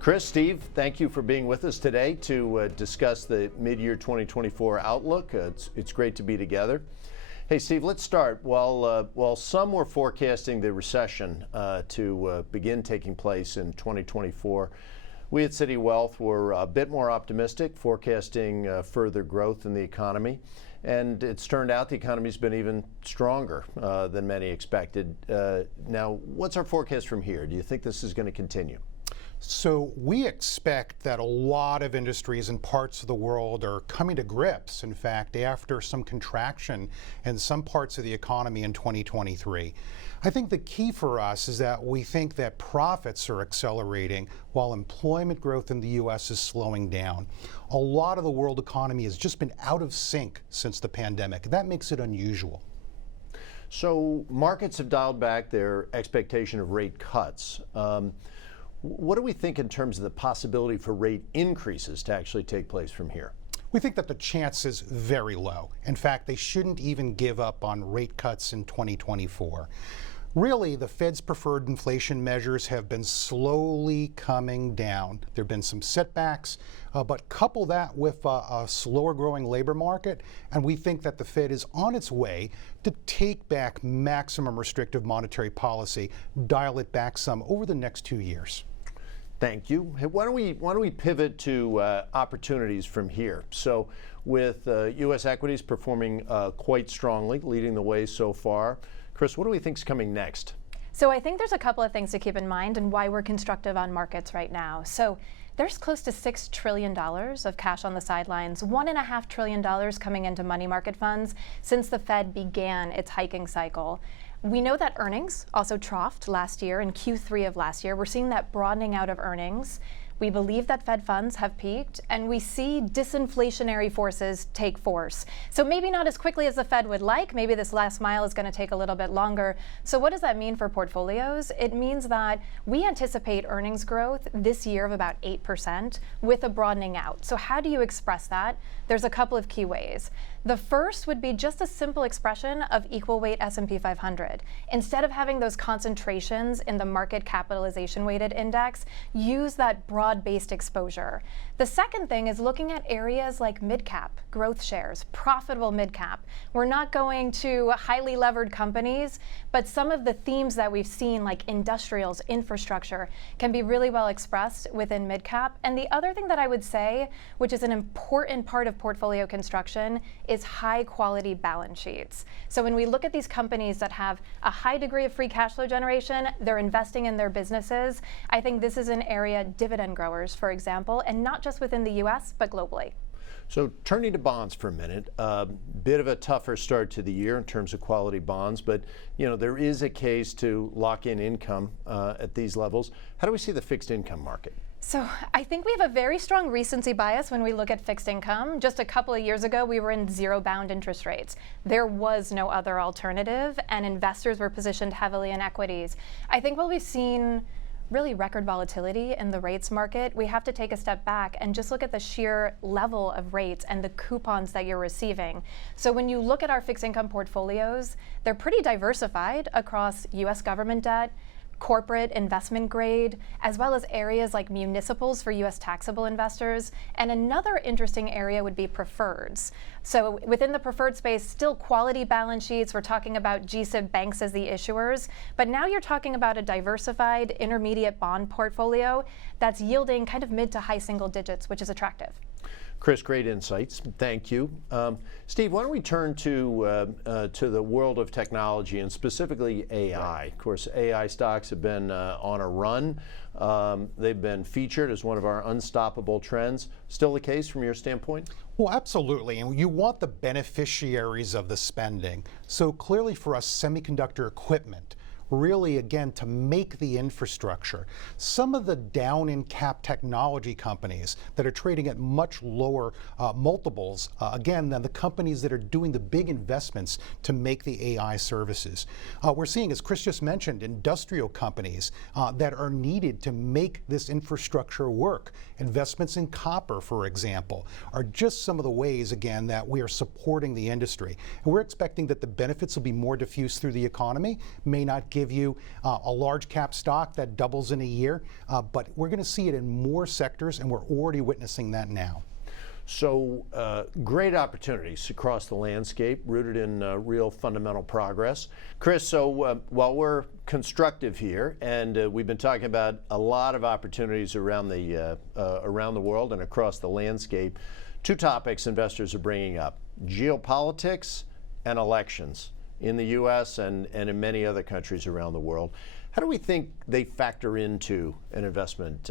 Chris, Steve, thank you for being with us today to discuss the mid-year 2024 outlook. It's great to be together. Hey, Steve, let's start. While some were forecasting the recession to begin taking place in 2024, we at Citi Wealth were a bit more optimistic, forecasting further growth in the economy. And it's turned out the economy's been even stronger than many expected. Now, what's our forecast from here? Do you think this is going to continue? So we expect that a lot of industries and parts of the world are coming to grips, in fact, after some contraction in some parts of the economy in 2023. I think the key for us is that we think that profits are accelerating while employment growth in the U.S. is slowing down. A lot of the world economy has just been out of sync since the pandemic. That makes it unusual. So markets have dialed back their expectation of rate cuts. What do we think in terms of the possibility for rate increases to actually take place from here? We think that the chance is very low. In fact, they shouldn't even give up on rate cuts in 2024. Really, the Fed's preferred inflation measures have been slowly coming down. There have been some setbacks, but couple that with a slower growing labor market, and we think that the Fed is on its way to take back maximum restrictive monetary policy, dial it back some over the next 2 years. Thank you. Hey, why don't we pivot to opportunities from here? So with U.S. equities performing quite strongly, leading the way so far, Chris, what do we think is coming next? So I think there's a couple of things to keep in mind and why we're constructive on markets right now. So there's close to $6 trillion of cash on the sidelines, $1.5 trillion coming into money market funds since the Fed began its hiking cycle. We know that earnings also troughed last year in Q3 of last year. We're seeing that broadening out of earnings. We believe that Fed funds have peaked, and we see disinflationary forces take force. So maybe not as quickly as the Fed would like. Maybe this last mile is going to take a little bit longer. So what does that mean for portfolios? It means that we anticipate earnings growth this year of about 8% with a broadening out. So how do you express that? There's a couple of key ways. The first would be just a simple expression of equal weight S&P 500. Instead of having those concentrations in the market capitalization weighted index, use that broad-based exposure. The second thing is looking at areas like mid-cap, growth shares, profitable mid-cap. We're not going to highly levered companies, but some of the themes that we've seen, like industrials, infrastructure, can be really well expressed within mid-cap. And the other thing that I would say, which is an important part of portfolio construction, is high quality balance sheets. So when we look at these companies that have a high degree of free cash flow generation, they're investing in their businesses. I think this is an area, dividend growers, for example, and not just within the US, but globally. So turning to bonds for a minute, bit of a tougher start to the year in terms of quality bonds, but there is a case to lock in income at these levels. How do we see the fixed income market? So I think we have a very strong recency bias when we look at fixed income. Just a couple of years ago, we were in zero bound interest rates. There was no other alternative, and investors were positioned heavily in equities. I think while we've seen really record volatility in the rates market, we have to take a step back and just look at the sheer level of rates and the coupons that you're receiving. So when you look at our fixed income portfolios, they're pretty diversified across US government debt, corporate investment grade, as well as areas like municipals for US taxable investors. And another interesting area would be preferreds. So within the preferred space, still quality balance sheets. We're talking about GSIB banks as the issuers, but now you're talking about a diversified intermediate bond portfolio that's yielding kind of mid to high single digits, which is attractive. Chris, great insights. Thank you. Steve, why don't we turn to the world of technology and specifically AI? Of course, AI stocks have been on a run. They've been featured as one of our unstoppable trends. Still the case from your standpoint? Well, absolutely. And you want the beneficiaries of the spending. So clearly for us, semiconductor equipment, really, again, to make the infrastructure. Some of the down in cap technology companies that are trading at much lower multiples, again, than the companies that are doing the big investments to make the AI services. We're seeing, as Chris just mentioned, industrial companies that are needed to make this infrastructure work. Investments in copper, for example, are just some of the ways, again, that we are supporting the industry. And we're expecting that the benefits will be more diffuse through the economy, may not give you a large cap stock that doubles in a year, but we're going to see it in more sectors, and we're already witnessing that now. So great opportunities across the landscape, rooted in real fundamental progress. Chris, so while we're constructive here, and we've been talking about a lot of opportunities around the world and across the landscape, two topics investors are bringing up: geopolitics and elections in the U.S. and in many other countries around the world. How do we think they factor into an investment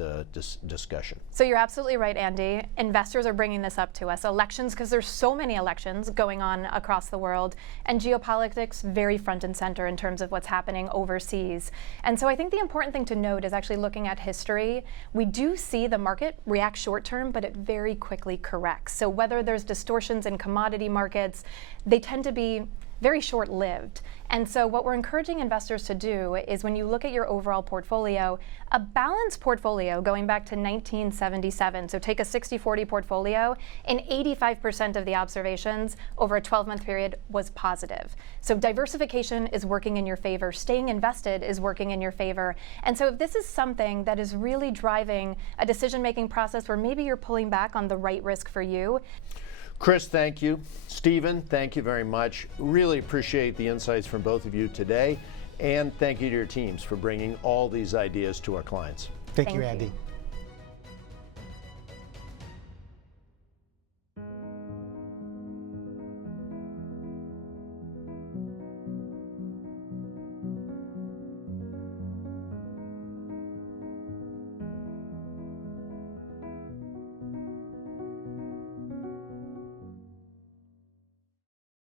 discussion? So you're absolutely right, Andy. Investors are bringing this up to us. Elections, because there's so many elections going on across the world, and geopolitics very front and center in terms of what's happening overseas. And so I think the important thing to note is actually looking at history. We do see the market react short term, but it very quickly corrects. So whether there's distortions in commodity markets, they tend to be very short-lived. And so what we're encouraging investors to do is, when you look at your overall portfolio, a balanced portfolio going back to 1977, so take a 60-40 portfolio, and 85% of the observations over a 12-month period was positive. So diversification is working in your favor, staying invested is working in your favor. And so if this is something that is really driving a decision-making process where maybe you're pulling back on the right risk for you. Chris, thank you. Stephen, thank you very much. Really appreciate the insights from both of you today. And thank you to your teams for bringing all these ideas to our clients. Thank you, Andy.